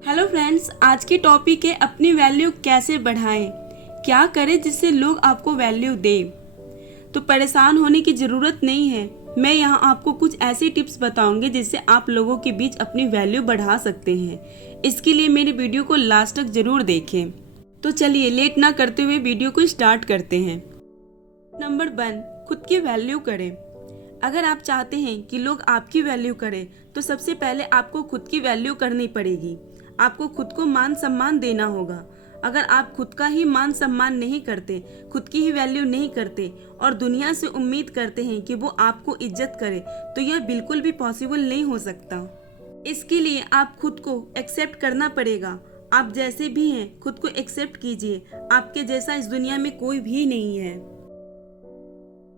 Hello friends, आज की topic है अपनी वैल्यू कैसे बढ़ाएं। क्या करें जिससे लोग आपको वैल्यू दें। तो परेशान होने की ज़रूरत नहीं है। मैं यहाँ आपको कुछ ऐसी टिप्स बताऊंगी जिससे आप लोगों के बीच अपनी वैल्यू बढ़ा सकते हैं। इसके लिए मेरी वीडियो को लास्ट तक ज़रूर देखें। तो चलिए लेट ना करते हुए वीडियो को स्टार्ट करते हैं। नंबर 1, खुद की वैल्यू करें। अगर आप चाहते हैं कि लोग आपकी वैल्यू करें तो सबसे पहले आपको खुद की वैल्यू करनी पड़ेगी। आपको खुद को मान सम्मान देना होगा। अगर आप खुद का ही मान सम्मान नहीं करते, खुद की ही वैल्यू नहीं करते और दुनिया से उम्मीद करते हैं कि वो आपको इज्जत करे, तो यह बिल्कुल भी पॉसिबल नहीं हो सकता। इसके लिए आप खुद को एक्सेप्ट करना पड़ेगा। आप जैसे भी हैं खुद को एक्सेप्ट कीजिए। आपके जैसा इस दुनिया में कोई भी नहीं है।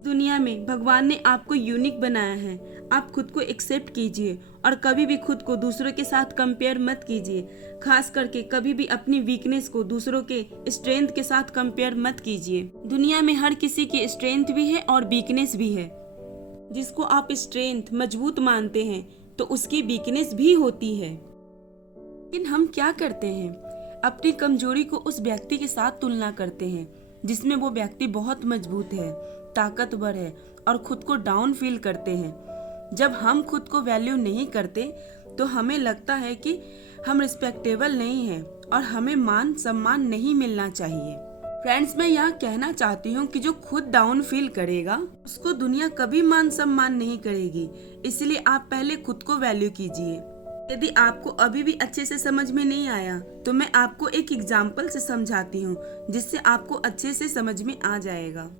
दुनिया में भगवान ने आपको यूनिक बनाया है। आप खुद को एक्सेप्ट कीजिए और कभी भी खुद को दूसरों के साथ कंपेयर मत कीजिए। खास करके कभी भी अपनी वीकनेस को दूसरों के स्ट्रेंथ के साथ कंपेयर मत कीजिए। दुनिया में हर किसी की स्ट्रेंथ भी है और वीकनेस भी है। जिसको आप स्ट्रेंथ मजबूत मानते हैं तो उसकी वीकनेस भी होती है। लेकिन हम क्या करते हैं, अपनी कमजोरी को उस व्यक्ति के साथ तुलना करते हैं जिसमें वो व्यक्ति बहुत मजबूत है, ताकतवर है और खुद को डाउन फील करते हैं। जब हम खुद को वैल्यू नहीं करते तो हमें लगता है कि हम रिस्पेक्टेबल नहीं हैं और हमें मान सम्मान नहीं मिलना चाहिए। फ्रेंड्स, मैं यहाँ कहना चाहती हूँ कि जो खुद डाउन फील करेगा उसको दुनिया कभी मान सम्मान नहीं करेगी। इसलिए आप पहले खुद को वैल्यू कीजिए। यदि आपको अभी भी अच्छे से समझ में नहीं आया तो मैं आपको एक एग्जाम्पल से समझाती हूँ जिससे आपको अच्छे से समझ में आ जाएगा।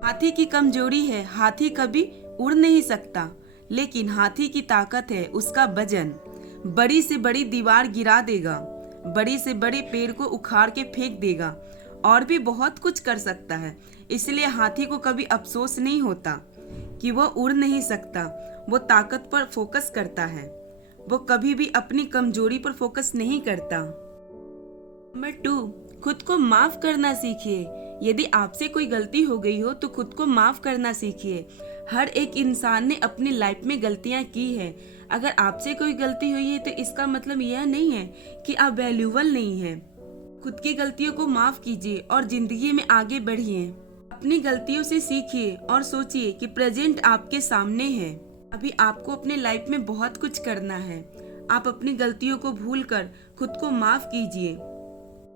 हाथी की कमजोरी है, हाथी कभी उड़ नहीं सकता, लेकिन हाथी की ताकत है उसका वजन। बड़ी से बड़ी दीवार गिरा देगा, बड़ी से बड़े पेड़ को उखाड़ के फेंक देगा और भी बहुत कुछ कर सकता है। इसलिए हाथी को कभी अफसोस नहीं होता कि वो उड़ नहीं सकता। वो ताकत पर फोकस करता है, वो कभी भी अपनी कमजोरी पर फोकस नहीं करता। नंबर 2, खुद को माफ करना सीखिए। यदि आपसे कोई गलती हो गई हो तो खुद को माफ करना सीखिए। हर एक इंसान ने अपनी लाइफ में गलतियां की है। अगर आपसे कोई गलती हुई है तो इसका मतलब यह नहीं है कि आप वैल्यूएबल नहीं हैं। खुद की गलतियों को माफ कीजिए और जिंदगी में आगे बढ़िए। अपनी गलतियों से सीखिए और सोचिए कि प्रेजेंट आपके सामने है। अभी आपको अपने लाइफ में बहुत कुछ करना है। आप अपनी गलतियों को भूलकर खुद को माफ कीजिए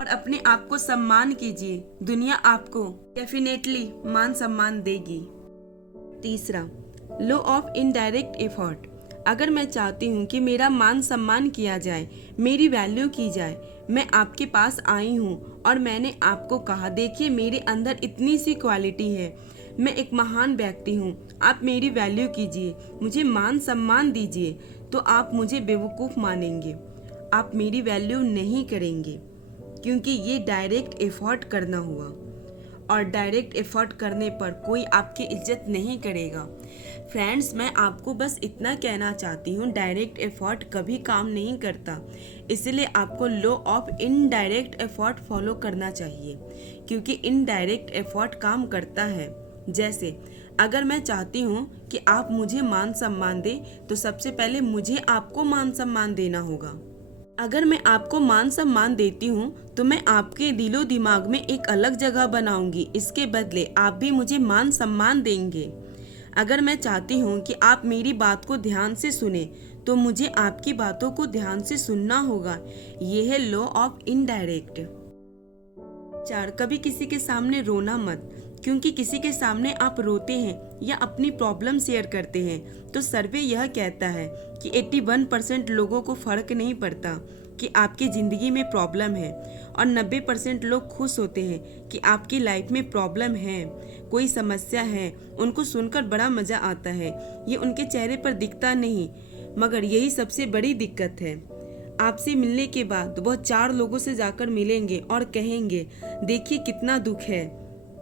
और अपने आप को सम्मान कीजिए। दुनिया आपको डेफिनेटली मान सम्मान देगी। तीसरा, लॉ ऑफ इनडायरेक्ट एफर्ट। अगर मैं चाहती हूँ कि मेरा मान सम्मान किया जाए, मेरी वैल्यू की जाए, मैं आपके पास आई हूँ और मैंने आपको कहा देखिए मेरे अंदर इतनी सी क्वालिटी है, मैं एक महान व्यक्ति हूँ, आप मेरी वैल्यू कीजिए, मुझे मान सम्मान दीजिए, तो आप मुझे बेवकूफ़ मानेंगे। आप मेरी वैल्यू नहीं करेंगे क्योंकि ये डायरेक्ट एफर्ट करना हुआ और डायरेक्ट एफर्ट करने पर कोई आपकी इज्जत नहीं करेगा। फ्रेंड्स, मैं आपको बस इतना कहना चाहती हूँ, डायरेक्ट एफर्ट कभी काम नहीं करता। इसलिए आपको law of indirect effort follow करना चाहिए क्योंकि इनडायरेक्ट एफर्ट काम करता है। जैसे अगर मैं चाहती हूँ कि आप मुझे मान सम्मान दें तो सबसे पहले मुझे आपको मान सम्मान देना होगा। अगर मैं आपको मान सम्मान देती हूँ तो मैं आपके दिलो दिमाग में एक अलग जगह बनाऊंगी। इसके बदले आप भी मुझे मान सम्मान देंगे। अगर मैं चाहती हूँ कि आप मेरी बात को ध्यान से सुने तो मुझे आपकी बातों को ध्यान से सुनना होगा। यह है लॉ ऑफ इनडायरेक्ट। 4, कभी किसी के सामने रोना मत, क्योंकि किसी के सामने आप रोते हैं या अपनी प्रॉब्लम शेयर करते हैं तो सर्वे यह कहता है कि 81% लोगों को फर्क नहीं पड़ता कि आपकी ज़िंदगी में प्रॉब्लम है और 90% लोग खुश होते हैं कि आपकी लाइफ में प्रॉब्लम है, कोई समस्या है। उनको सुनकर बड़ा मज़ा आता है। ये उनके चेहरे पर दिखता नहीं, मगर यही सबसे बड़ी दिक्कत है। आपसे मिलने के बाद वह 4 लोगों से जाकर मिलेंगे और कहेंगे देखिए कितना दुख है।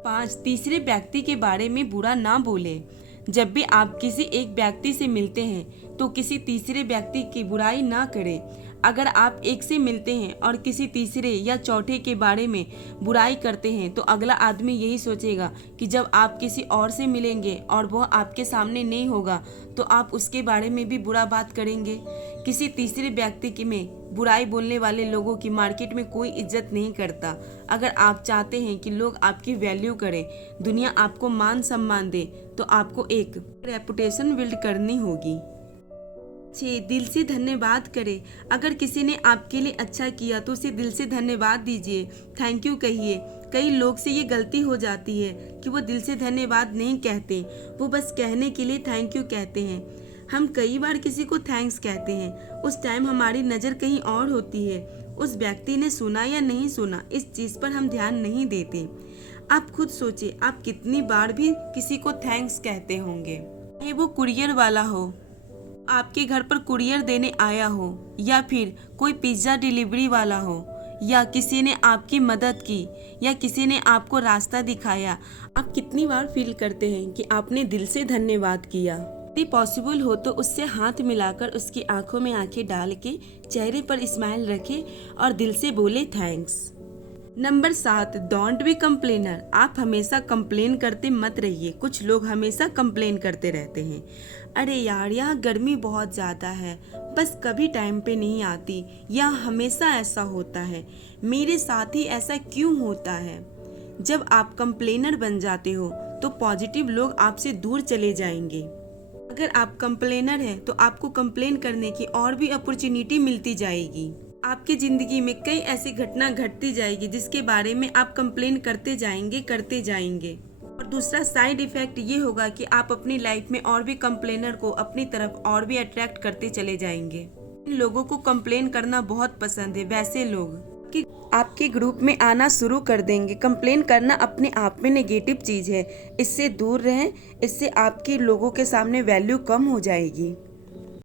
5, तीसरे व्यक्ति के बारे में बुरा ना बोले। जब भी आप किसी एक व्यक्ति से मिलते हैं तो किसी तीसरे व्यक्ति की बुराई ना करें। अगर आप एक से मिलते हैं और किसी तीसरे या चौथे के बारे में बुराई करते हैं तो अगला आदमी यही सोचेगा कि जब आप किसी और से मिलेंगे और वह आपके सामने नहीं होगा तो आप उसके बारे में भी बुरा बात करेंगे। किसी तीसरे व्यक्ति में बुराई बोलने वाले लोगों की मार्केट में कोई इज्जत नहीं करता। अगर आप चाहते हैं कि लोग आपकी वैल्यू करें, दुनिया आपको मान सम्मान दे, तो आपको एक रेपुटेशन बिल्ड करनी होगी। 6. दिल से धन्यवाद करें। अगर किसी ने आपके लिए अच्छा किया तो उसे दिल से धन्यवाद दीजिए, थैंक यू कहिए। कई लोग से ये गलती हो जाती है कि वो दिल से धन्यवाद नहीं कहते, वो बस कहने के लिए थैंक यू कहते हैं। हम कई बार किसी को थैंक्स कहते हैं, उस टाइम हमारी नज़र कहीं और होती है। उस व्यक्ति ने सुना या नहीं सुना, इस चीज़ पर हम ध्यान नहीं देते। आप खुद सोचिए, आप कितनी बार भी किसी को थैंक्स कहते होंगे। चाहे वो कुरियर वाला हो, आपके घर पर कुरियर देने आया हो, या फिर कोई पिज्ज़ा डिलीवरी वाला हो, या किसी ने आपकी मदद की, या किसी ने आपको रास्ता दिखाया। आप कितनी बार फील करते हैं कि आपने दिल से धन्यवाद किया। यदि पॉसिबल हो तो उससे हाथ मिलाकर उसकी आंखों में आंखें डाल के चेहरे पर स्माइल रखें और दिल से बोले thanks. Number 7, don't be complainer. आप हमेशा कंप्लेन करते मत रहिए। कुछ लोग हमेशा कंप्लेन करते रहते हैं, अरे यार यहाँ गर्मी बहुत ज़्यादा है, बस कभी टाइम पे नहीं आती, या हमेशा ऐसा होता है, मेरे साथ ही ऐसा क्यों होता है। जब आप कंप्लेनर बन जाते हो तो पॉजिटिव लोग आपसे दूर चले जाएंगे। अगर आप कंप्लेनर हैं तो आपको कंप्लेन करने की और भी अपॉर्चुनिटी मिलती जाएगी। आपकी ज़िंदगी में कई ऐसी घटना घटती जाएगी जिसके बारे में आप कंप्लेन करते जाएंगे। और दूसरा साइड इफेक्ट ये होगा कि आप अपनी लाइफ में और भी कंप्लेनर को अपनी तरफ और भी अट्रैक्ट करते चले जाएंगे। इन लोगों को कंप्लेन करना बहुत पसंद है, वैसे लोग कि आपके ग्रुप में आना शुरू कर देंगे। कंप्लेन करना अपने आप में नेगेटिव चीज़ है, इससे दूर रहें, इससे आपके लोगों के सामने वैल्यू कम हो जाएगी।